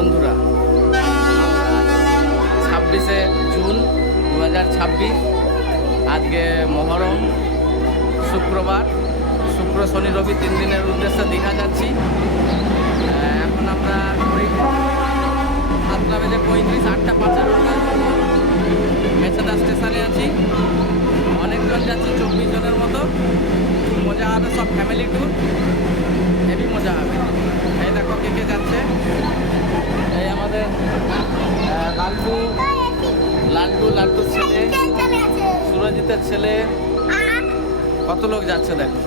বন্ধুরা, 26শে জুন 2026, আজকে মহরম, শুক্রবার, শুক্র শনি রবি 3 দিনের উদ্দেশ্যে দীঘা যাচ্ছি। এখন আমরা 7:35, 8:05 মেছেদা স্টেশনে আছি। অনেকজন যাচ্ছি, 24 জনের মতো। মজা হবে, সব ফ্যামিলি ট্যুর, হেভি মজা হবে। এই দেখো কে কে যাচ্ছে। এই আমাদের লাল্টুর ছেলে, সুরজিতের ছেলে, কত লোক যাচ্ছে দেখো।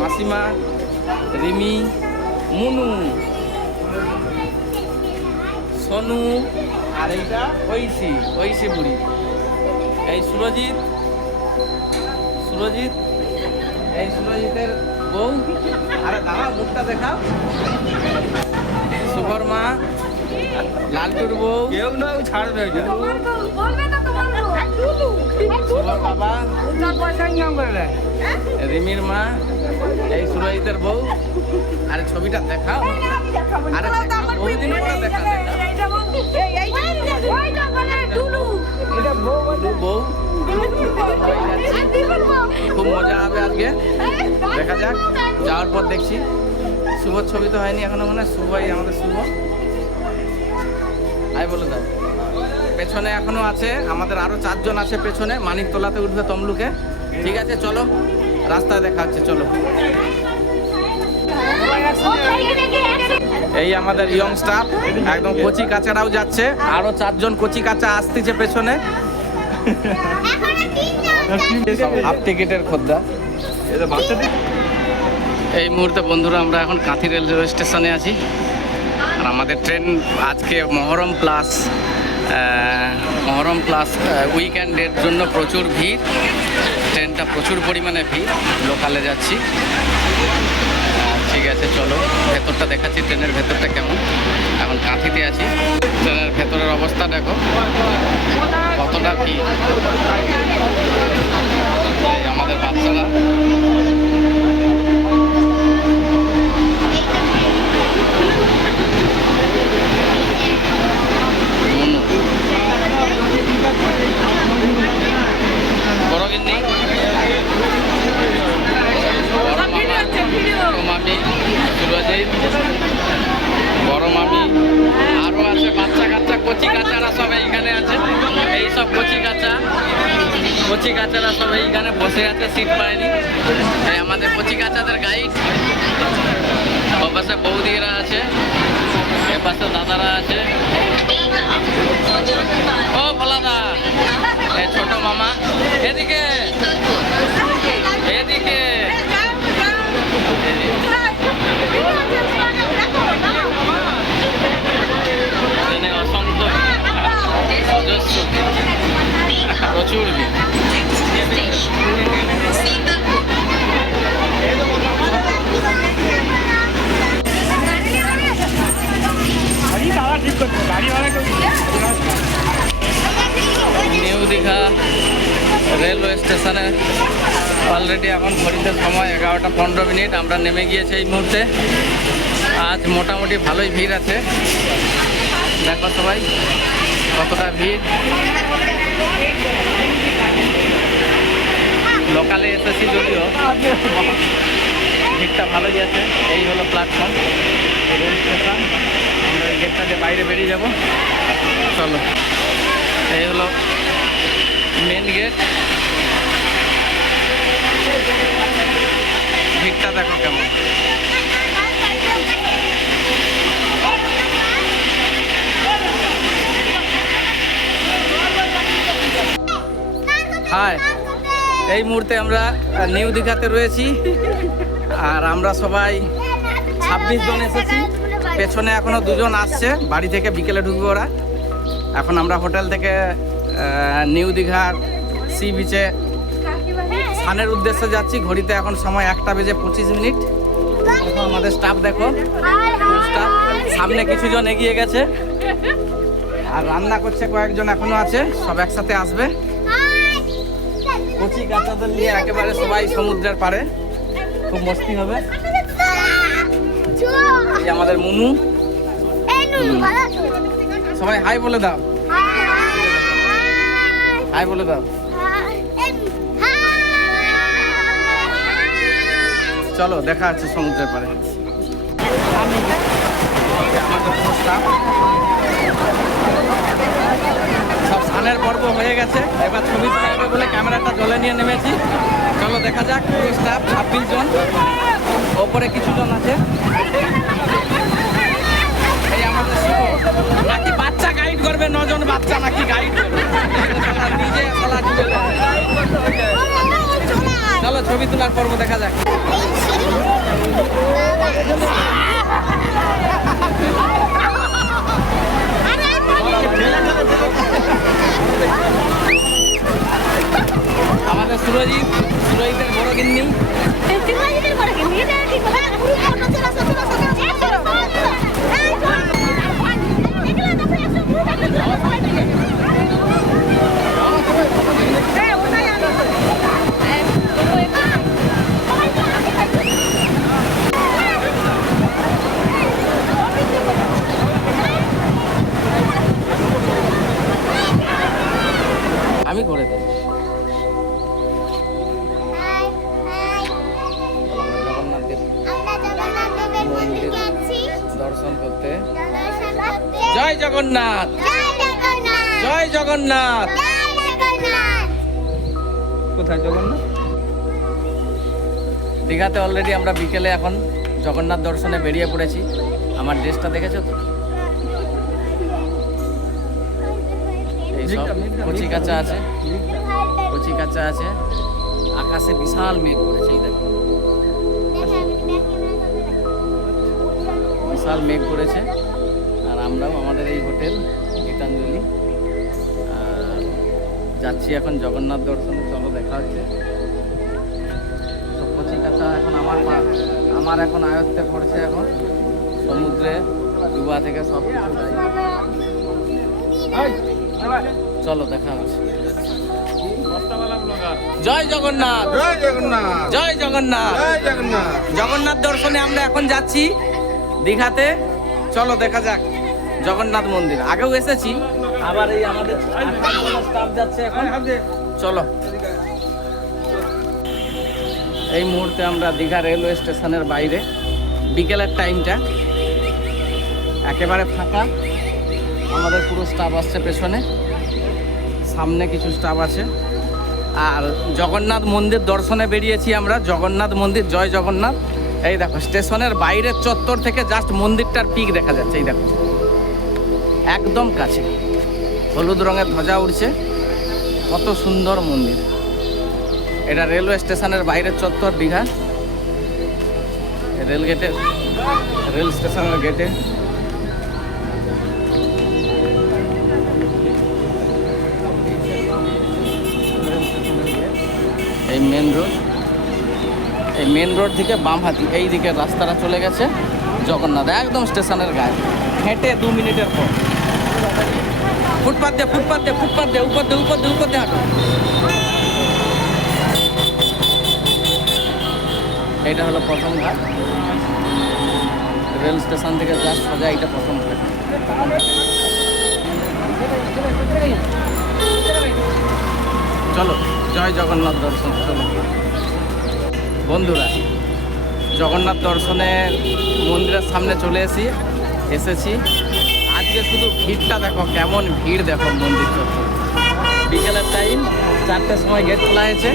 মাসিমা, রিমি, মুনু, সোনু, আর এইটা ঐশী বুড়ি। এই সুরজিৎ, এই সুরজিতের বউ। আরে দাঁড়া, মুখটা দেখাও। শুভর মা, লালটুর বউ, কেউ না ছাড়বে। শুভর বাবা, রিমির মা, এই সুরজিতের বউ। আরে ছবিটা দেখাও। আরে বহুদিন পরে দেখা। বউ, খুব মজা হবে আজকে। দেখা যাক, যাওয়ার পর দেখছি। শুভর ছবি তো হয়নি এখনো, মনে হয় শুভই আমাদের শুভ। আই বলে দাও। পেছনে এখনো আছে আমাদের, আরো 4 জন আছে পেছনে। মানিকতলাতে উঠবে তমলুকে। ঠিক আছে, চলো, রাস্তায় দেখা হচ্ছে, চলো। এই আমাদের ইয়ং স্টাফ, একদম কচি কাচারাও যাচ্ছে। আরো 4 জন কচি কাচা আসতেছে পেছনে। হাফ টিকিটের খদ্দা। এই মুহূর্তে বন্ধুরা আমরা এখন কাঁথি রেলওয়ে স্টেশনে আছি। আর আমাদের ট্রেন আজকে মহরম প্লাস উইকেন্ডের জন্য প্রচুর ভিড়। ট্রেনটা প্রচুর পরিমাণে ভিড়। লোকালে যাচ্ছি। ঠিক আছে, চলো ভেতরটা দেখাচ্ছি, ট্রেনের ভেতরটা কেমন। এখন কাঁথিতে আছি। ট্রেনের ভেতরের অবস্থা দেখো কতটা ভিড়। আমাদের বাচ্চারা, বড় মামি, আরো আছে বাচ্চা কাচ্চা, কচি কাচারা সব এইখানে আছে। এই সব কচি কাচারা সব এইখানে বসে আছে, সিট পায়নি। এই আমাদের কচি কাচাদের গাইড। ও পাশে বৌদিরা আছে, এ পাশে দাদারা আছে। ও ভোলাদা, এই ছোট মামা, এদিকে অসংখ্য অজস্র প্রচুর নিউ দীঘা রেলওয়ে স্টেশনে অলরেডি এখন ঘড়িতে সময় 11:15। আমরা নেমে গিয়েছি এই মুহূর্তে। আজ মোটামুটি ভালোই ভিড় আছে। দেখো সবাই কতটা ভিড়। লোকালে এসেছি যদিও, ভিড়টা ভালোই আছে। এই হলো প্ল্যাটফর্ম, রেল স্টেশন। আমরা এই গেটটা দিয়ে বাইরে বেরিয়ে যাব। চলো, এই হলো মেন গেট। ভিড়টা দেখো কেমন। হাই, এই মুহূর্তে আমরা নিউ দীঘাতে রয়েছি। আর আমরা সবাই 26 জন এসেছি। পেছনে এখনো 2 জন আসছে, বাড়ি থেকে বিকেলে ঢুকবে ওরা। এখন আমরা হোটেল থেকে নিউ দীঘার সি বিচে স্নানের উদ্দেশ্যে যাচ্ছি। ঘড়িতে এখন সময় 1:25। দেখো আমাদের স্টাফ, দেখো স্টাফ সামনে কিছু জন এগিয়ে গেছে। আর রান্না করছে কয়েকজন, এখনো আছে, সব একসাথে আসবে। কচি কাচাদের নিয়ে একেবারে সবাই সমুদ্রের পাড়ে, খুব মস্তি হবে। এই আমাদের আমাদের মুনু। সবাই হাই বলে দাও, হাই বলে দাও। চলো দেখা আছে সমুদ্রের পাড়ে। আমাদের স্টাফ সব স্নানের পর্ব হয়ে গেছে, এবার ছবি তোলা হবে বলে ক্যামেরাটা জলে নিয়ে নেমেছি। চলো দেখা যাক। পুরো স্টাফ 26 জন, ওপরে কিছু জন আছে। এই আমাদের শুভ নাকি বাচ্চা গাইড করবে, 9 জন বাচ্চা নাকি গাইড করবে, নিজে খেলা চলে যায়। চলো ছবি তোলার পর্ব দেখা যাক। আমাদের সুরজিতের বড় গিন্নি। আমি করে দেব। দর্শন করতে। জয় জগন্নাথ, জয় জগন্নাথ। কোথায় জগন্নাথ? দীঘাতে অলরেডি আমরা বিকেলে এখন জগন্নাথ দর্শনে বেরিয়ে পড়েছি। আমার ড্রেসটা দেখেছো তো? কচি কাঁচা আছে, কচি কাঁচা আছে। আকাশে বিশাল মেঘ করেছে, এই দেখো বিশাল মেঘ করেছে। আর আমরাও আমাদের এই হোটেল গীতাঞ্জলি যাচ্ছি এখন জগন্নাথ দর্শনে। চলো দেখা হচ্ছে। তো কচি কাঁচা এখন আমার এখন আয়ত্তে পড়ছে। এখন সমুদ্রে ডুবা থেকে সব কিছু যাই। চলো দেখা হচ্ছে। জয় জগন্নাথ, জয় জগন্নাথ, জয় জগন্নাথ, জয় জগন্নাথ। জগন্নাথ দর্শনে আমরা এখন যাচ্ছি দীঘাতে। চলো দেখা যাক জগন্নাথ মন্দির। আগেও এসেছি, আবার এই আমাদের স্টাফ যাচ্ছে এখন। চলো। এই মুহূর্তে আমরা দীঘা রেলওয়ে স্টেশনের বাইরে। বিকেলের টাইমটা একেবারে ফাঁকা। আমাদের পুরো স্টাফ আসছে পেছনে, সামনে কিছু স্টাফ আছে। আর জগন্নাথ মন্দির দর্শনে বেরিয়েছি আমরা। জগন্নাথ মন্দির, জয় জগন্নাথ। এই দেখো স্টেশনের বাইরের চত্বর থেকে জাস্ট মন্দিরটার পিক দেখা যাচ্ছে। এই দেখো একদম কাছে হলুদ রঙের ধ্বজা উড়ছে, কত সুন্দর মন্দির। এটা রেলওয়ে স্টেশনের বাইরের চত্বর দীঘা। রেল গেটে, রেল স্টেশনের গেটে। এই মেন রোড, এই মেন রোড থেকে বাম হাতি এই দিকে রাস্তাটা চলে গেছে জগন্নাথ, একদম স্টেশনের গায়ে। হেঁটে 2 মিনিটের পর। ফুটপাথ দিয়ে, ফুটপাথ দিয়ে, ফুটপাথ দিয়ে, উপর দিয়ে, উপর দিয়ে, উপর দিয়ে হাঁটো। এইটা হলো প্রথম ঘাট। রেল স্টেশন থেকে জাস্ট সোজা এইটা প্রথম ঘাট। চলো জয় জগন্নাথ দর্শন। চলো বন্ধুরা, জগন্নাথ দর্শনের মন্দিরের সামনে চলে এসেছি। আজকে শুধু ভিড়টা দেখো, কেমন ভিড় দেখো মন্দির চত্বর। বিকেলের টাইম, 4টের সময় গেট খোলা হয়েছে।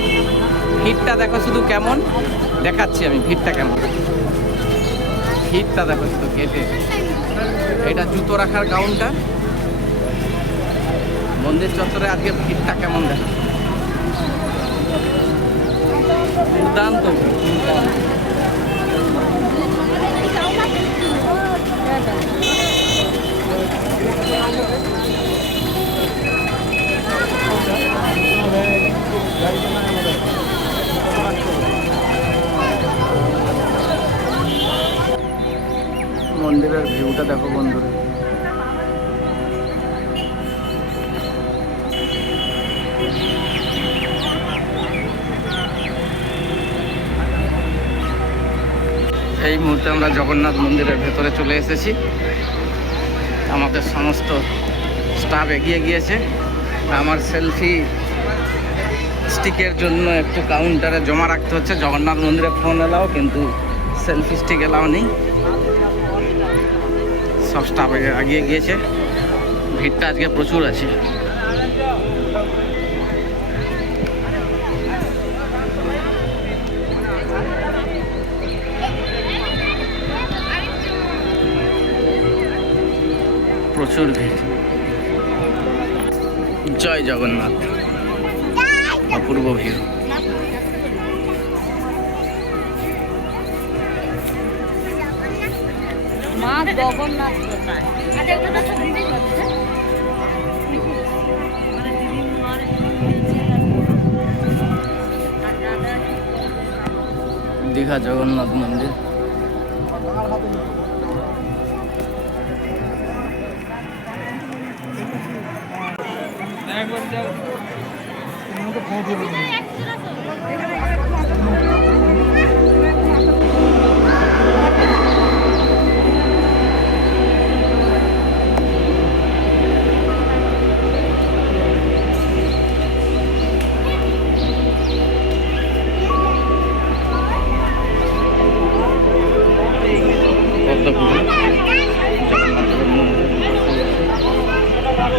ভিড়টা দেখো শুধু কেমন, দেখাচ্ছি আমি ভিড়টা কেমন। ভিড়টা দেখো শুধু গেটে। এটা জুতো রাখার কাউন্টার। মন্দির চত্বরে আজকে ভিড়টা কেমন দেখো, দুর্দান্ত। মন্দিরের ভিউটা দেখো বন্ধুরা। এই এই মুহূর্তে আমরা জগন্নাথ মন্দিরের ভেতরে চলে এসেছি। আমাদের সমস্ত স্টাফ এগিয়ে গিয়েছে। আমার সেলফি স্টিকের জন্য একটু কাউন্টারে জমা রাখতে হচ্ছে। জগন্নাথ মন্দিরে ফোন এলাও, কিন্তু সেলফি স্টিক এলাও নেই। সব স্টাফ এগিয়ে গিয়েছে। ভিড়টা আজকে প্রচুর আছে। প্রচুর ভিড়। জয় জগন্নাথ। অপূর্ব ভিড়। মা জগন্নাথ কোথায়? দীঘা জগন্নাথ মন্দির।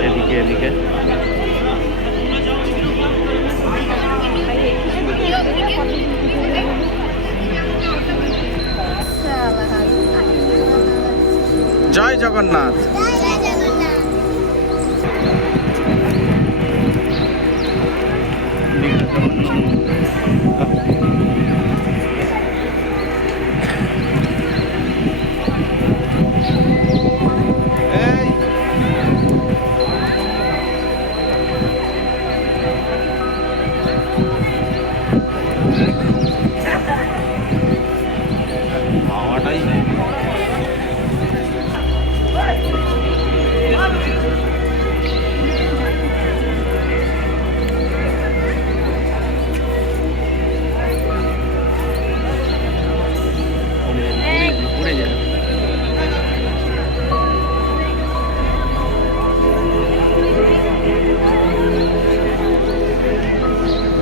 এদিকে এদিকে জয় জগন্নাথ।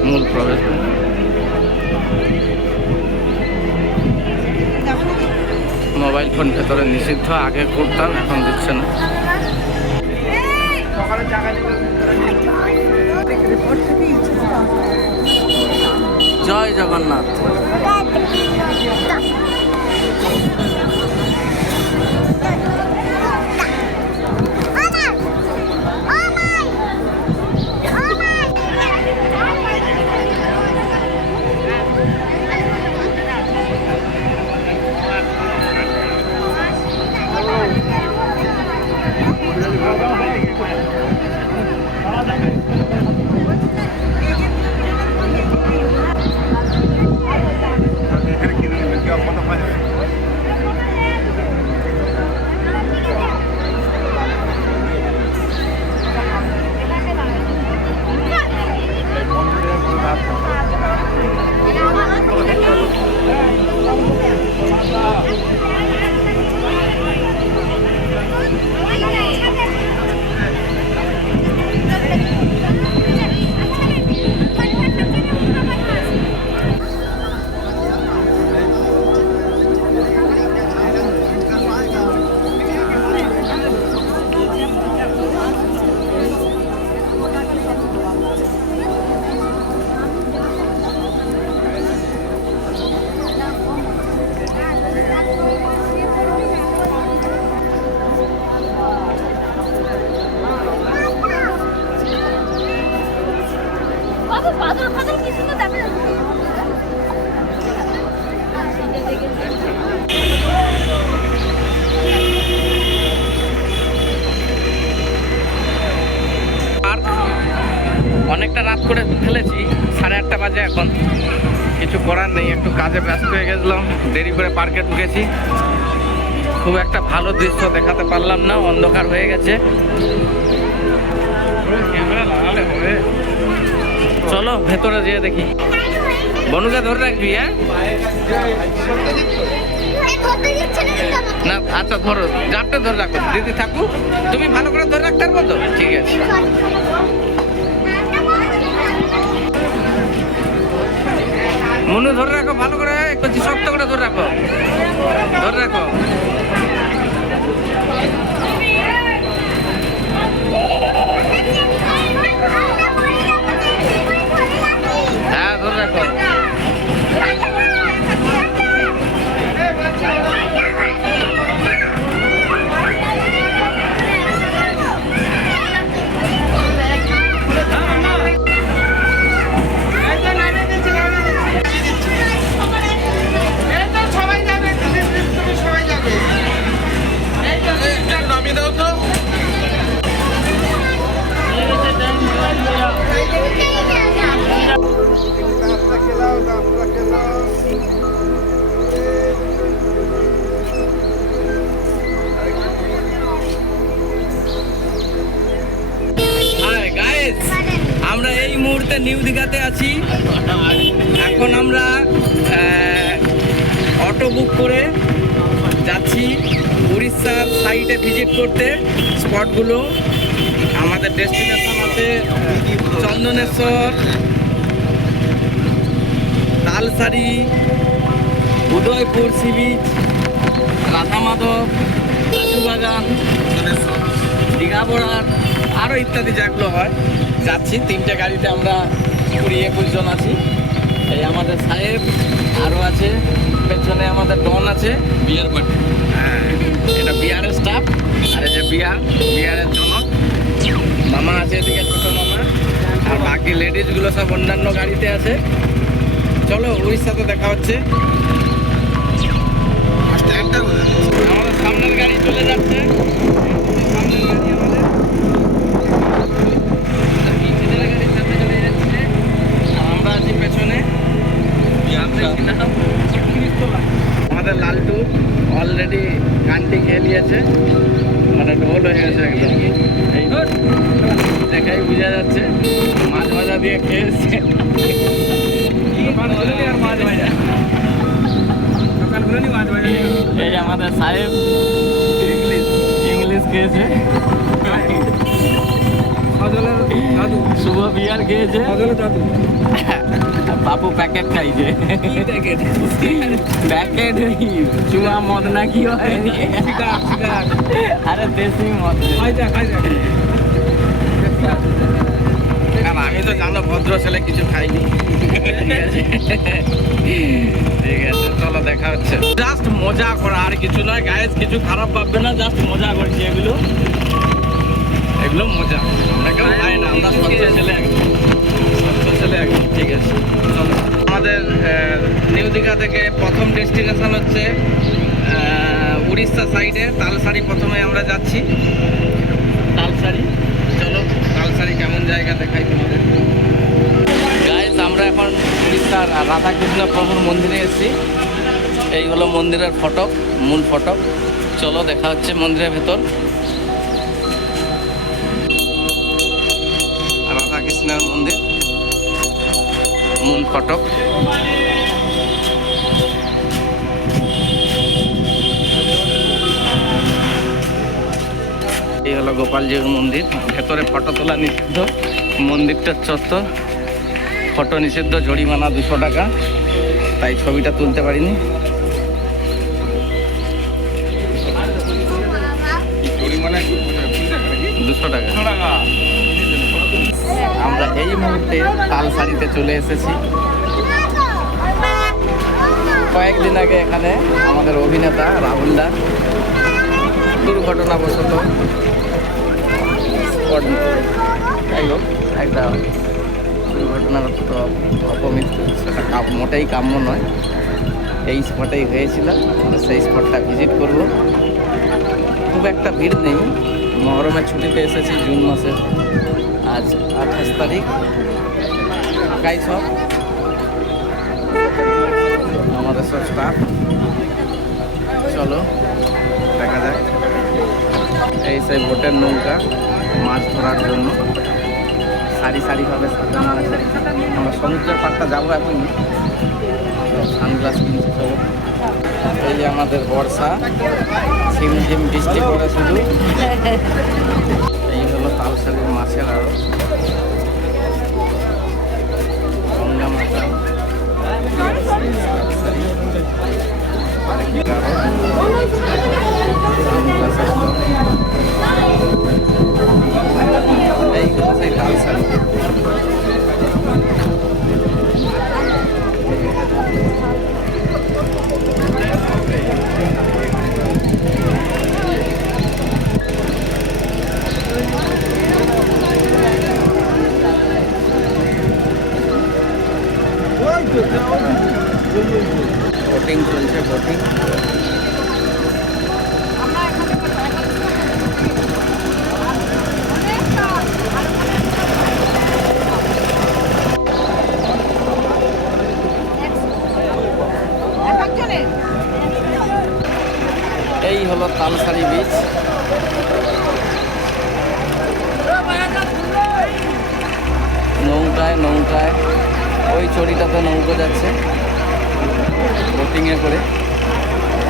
মূল প্রবেশ। মোবাইল ফোন ভেতরে নিষিদ্ধ। আগে করতাম, এখন দিচ্ছে না। জয় জগন্নাথ। অনেকটা রাত করে ফেলেছি, 8:30 বাজে এখন। কিছু করার নেই, একটু কাজে ব্যস্ত হয়ে গেছিলাম, দেরি করে পার্কে ঢুকেছি। খুব একটা ভালো দৃশ্য দেখাতে পারলাম না, অন্ধকার হয়ে গেছে। চলো ভেতরে যেয়ে দেখি। বনুকে ধরে রাখবি, হ্যাঁ? না আচ্ছা ধরো, জাপটা ধরে রাখো, দিদি থাকুক, তুমি ভালো করে ধরে রাখতে পারবো তো? ঠিক আছে। মনু ধরে রাখো ভালো করে, একটু শক্ত করে ধরে রাখো, ধরে রাখো। হ্যাঁ ধরে রাখো। আমরা এই মুহূর্তে নিউ দীঘাতে আছি। এখন আমরা অটো বুক করে যাচ্ছি উড়িষ্যার সাইডে ভিজিট করতে স্পটগুলো। আমাদের ডেস্টিনেশন আছে চন্দনেশ্বর, তালসারি, উদয়পুর সি বিচ, রাধা মাধব, বাগান, দীঘা বড়ার, আরও ইত্যাদি যেগুলো হয় যাচ্ছি। 3টে গাড়িতে আমরা 20-21 জন আছি। এই আমাদের সাহেব, আরও আছে পেছনে আমাদের ডন আছে, বিয়ার পার্টি। হ্যাঁ, এটা বিয়ারের স্টাফ, আর এই যে বিয়ারের জনক মামা আছে, এদিকে ছোটো মামা, আর বাকি লেডিসগুলো সব অন্যান্য গাড়িতে আছে। চলো উড়িষ্যাতে দেখা হচ্ছে। আমাদের সামনের গাড়ি চলে যাচ্ছে, সামনের গাড়ি আমাদের গাড়ির সামনে চলে যাচ্ছে, আর আমরা আছি পেছনে। আমাদের লালটু অলরেডি কান্টি খেয়ে নিয়েছে, মানে ঢোল হয়ে গেছে একদম। এই দেখাই বোঝা যাচ্ছে, মাছ ভাজা দিয়ে খেয়েছে। এই আমাদের সাহেব ইংলিশ খেয়েছে, শুভ বিয়ার খেয়েছে, বাপু প্যাকেট খাইছে। প্যাকেট চুয়া মদ না কি হয়? আরে দেশি মদ। আমি তো জানো ভদ্র ছেলে, কিছু খাইনি। ঠিক আছে, চলো দেখা হচ্ছে। জাস্ট মজা করা, আর কিছু নয় গাইস, কিছু খারাপ ভাববে না, জাস্ট মজা করছি। এগুলো মজা, আমরা কেউ খাই না, আমরা স্বচ্ছ ছেলে একদম। ঠিক আছে, চলো। আমাদের নিউ দীঘা থেকে প্রথম ডেস্টিনেশন হচ্ছে উড়িষ্যা সাইডে তালসারি। প্রথমে আমরা যাচ্ছি তালসারি। চলো তালসারি কেমন জায়গা দেখাই তোমাদের। গাইস, আমরা এখন উড়িষ্যার রাধাকৃষ্ণ প্রভুর মন্দিরে এসেছি। এই হলো মন্দিরের ফটক, মূল ফটক। চলো দেখা হচ্ছে মন্দিরের ভেতর। রাধাকৃষ্ণের মন্দির, মূল ফটক। এই হলো গোপালজির মন্দির। ভেতরে ফটো তোলা নিষিদ্ধ, মন্দিরটার চত্বর ফটো নিষিদ্ধ, জরিমানা 200 টাকা, তাই ছবিটা তুলতে পারিনি। 200 টাকা। আমরা এই মুহূর্তে তালসারিতে চলে এসেছি। কয়েকদিন আগে এখানে আমাদের অভিনেতা রাহুলদা দুর্ঘটনাবশত, যাই হোক একটা দুর্ঘটনাগত অপমৃত্যু, সেটা মোটেই কাম্য নয়। এই স্পটেই হয়েছিল, সেই স্পটটা ভিজিট করব। খুব একটা ভিড় নেই, মহরমের ছুটিতে এসেছি জুন মাসের, আজ 28 তারিখ। ফাঁকাই সব, আমাদের সব স্টাফ। চলো দেখা যায়। এই সেই বোটের নৌকা, মাছ ধরার জন্য সারি সারিভাবে সাজানো আছে। আমরা সমুদ্রের পাড়টা যাবো এখন, সানগ্লাস কিনছে সব। এই যে আমাদের বর্ষা, ঝিমঝিম বৃষ্টি পড়ে শুধু। এই হলো তালসারির মাছের আড়ত। গঙ্গা মাতা এইগুলো সেই তালসারি। বোটিং চলছে, বোটিং। এই হলো তালসারি বিচ। নৌকায় নৌকায় ওই চড়িটাতে নৌকো যাচ্ছে, বোটিংয়ে করে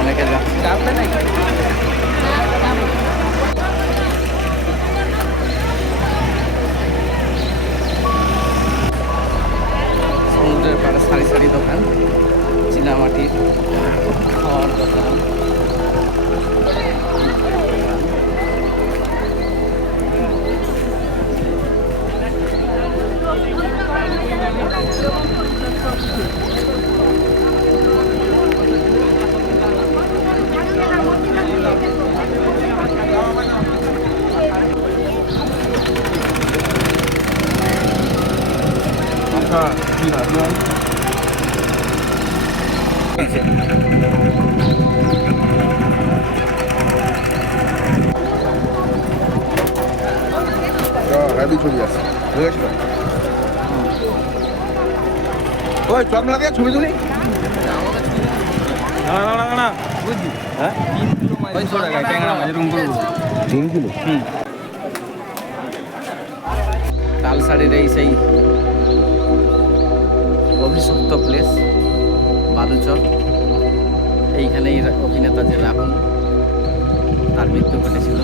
অনেকে যাচ্ছে। যাবে নাকি? সমুদ্রের পাড়ে সারি সারি দোকান, চীনামাটির খাওয়ার দোকান। হেভি ছবি আছে, বুঝেছো? ওই চক লাগে ছবি তুলি। না বুঝলি? হ্যাঁ 300 টাকা ট্যাংরা মাছ এরকম করে 3 কিলো। তালসারির এই সেই অভিশপ্ত প্লেস বালুচর। এইখানেই অভিনেতা যে রাহুল, তার মৃত্যু ঘটেছিল।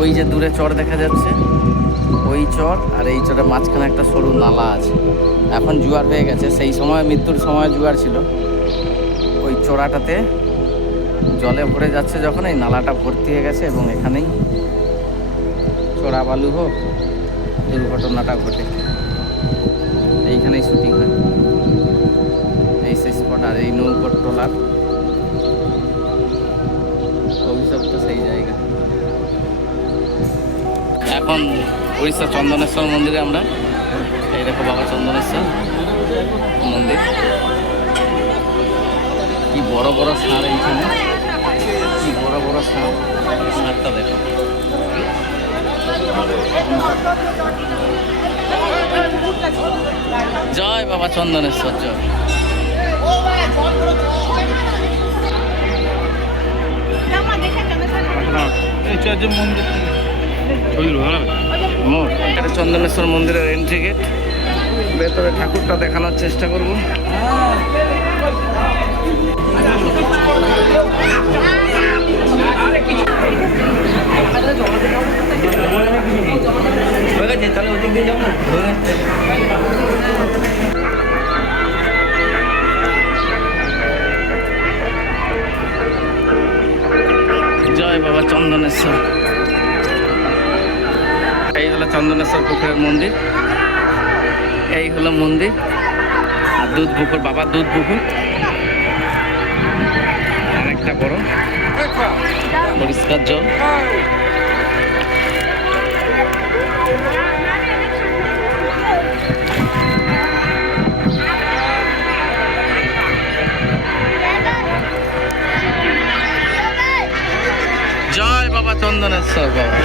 ওই যে দূরে চর দেখা যাচ্ছে, ওই চর আর এই চরের মাঝখানে একটা সরু নালা আছে। এখন জোয়ার হয়ে গেছে, সেই সময় মৃত্যুর সময় জোয়ার ছিল। ওই চড়াটাতে জলে ভরে যাচ্ছে যখন, এই নালাটা ভর্তি হয়ে গেছে এবং এখানেই চড়া বালু হোক দুর্ঘটনাটা ঘটে। এইখানেই শুটিং হয়, এই সেই স্পট। আর এই নৌকর ট্রলার অভিশপ্ত সেই জায়গা। এখন উড়িষ্যা চন্দনেশ্বর মন্দিরে আমরা। এই দেখো বাবা চন্দনেশ্বর মন্দির, কি বড় বড় ষাঁড় এইখানে, কি বড় বড় ষাঁড়। ষাঁড়টা দেখো। জয় বাবা চন্দনেশ্বর জয়। এটা চন্দনেশ্বর মন্দিরের এন্ট্রি গেট। ভেতরে ঠাকুরটা দেখানোর চেষ্টা করব। জয় বাবা চন্দনেশ্বর। এই হলো চন্দনেশ্বর পুকুরের মন্দির, এই হলো মন্দির। আর দুধ পুকুর, বাবা দুধ পুকুর অনেকটা বড়, পরিষ্কার জল। জয় বাবা চন্দনেশ্বর বাবা।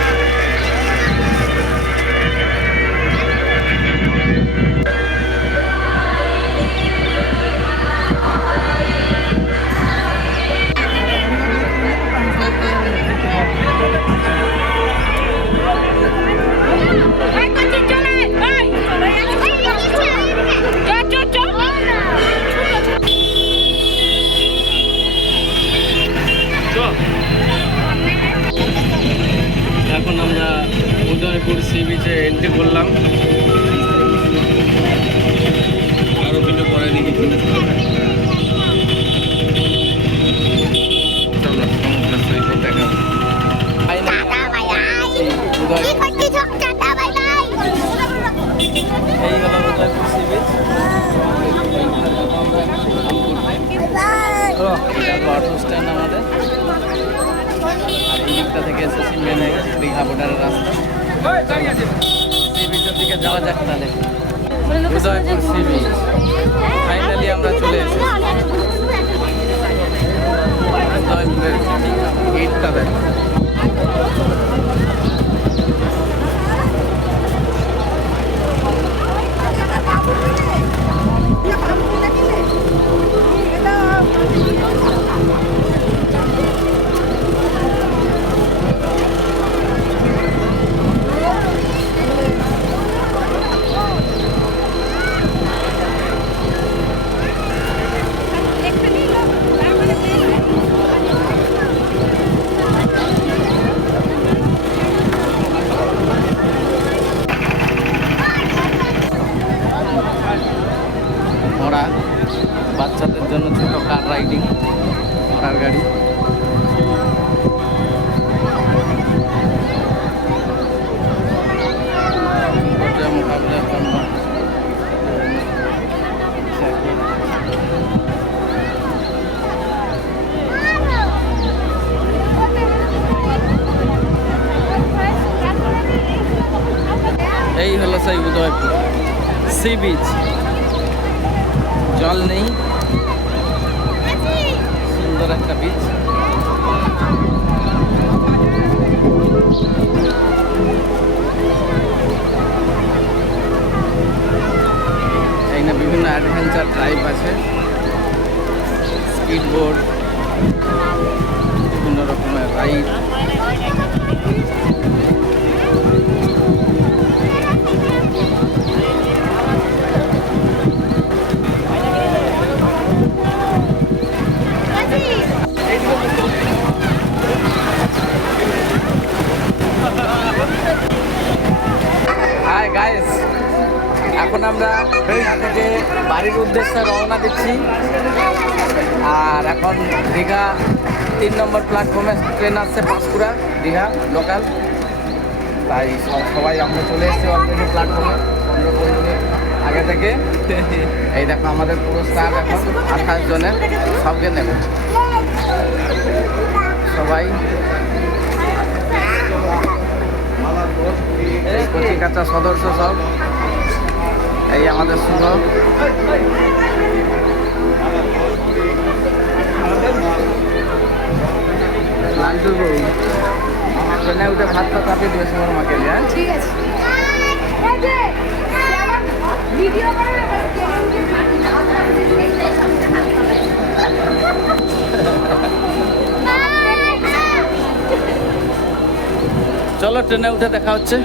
উদয়পুর সি বিচে এন্ট্রি করলাম। আরো কিছু পরে দেখি চলো সমুদ্র সৈকত দেখা এই হলো Udaipur sea beach. Auto stand আমাদের, আর এই দিকটা থেকে এসেছি মেনে দীঘা বর্ডারের রাস্তা। সি বিচের দিকে যাওয়া যাক তাহলে। উদয়পুর সি বিচ ফাইনালি আমরা চলে এসেছি। উদয়পুরের গেটটা দেখ। ঘোড়া, বাচ্চাদের জন্য ছোট কার রাইডিং, ঘোড়ার গাড়ি। বিপর্যয় মোকাবিলার জন্য এই হলো সেই উদয়পুর সি বিচ। জল নেই, সুন্দর একটা বিচ। এখানে বিভিন্ন অ্যাডভেঞ্চার ড্রাইভ আছে, স্পিড বোর্ড, বিভিন্ন রকমের রাইড। হাই গাইস, এখন আমরা দীঘা থেকে বাড়ির উদ্দেশ্যে রওনা দিচ্ছি। আর এখন দীঘা 3 নম্বর প্ল্যাটফর্মে ট্রেন আসছে পাঁশকুড়া দীঘা লোকাল। তাই সবাই আমরা চলে এসেছি অলরেডি প্ল্যাটফর্মে 15-20 মিনিট আগে থেকে। এই দেখো আমাদের পুরো স্টাফ এখন 28 জনের, সবকে নেবে সবাই। এই কচি কাঁচা সদস্য সব, এই আমাদের শুভ লান্টুর বউ ট্রেনে উঠে ভাত তো কাপিয়ে দিবে সময় মাকে। হ্যাঁ ঠিক আছে। চলো ট্রেনে উঠে দেখা হচ্ছে।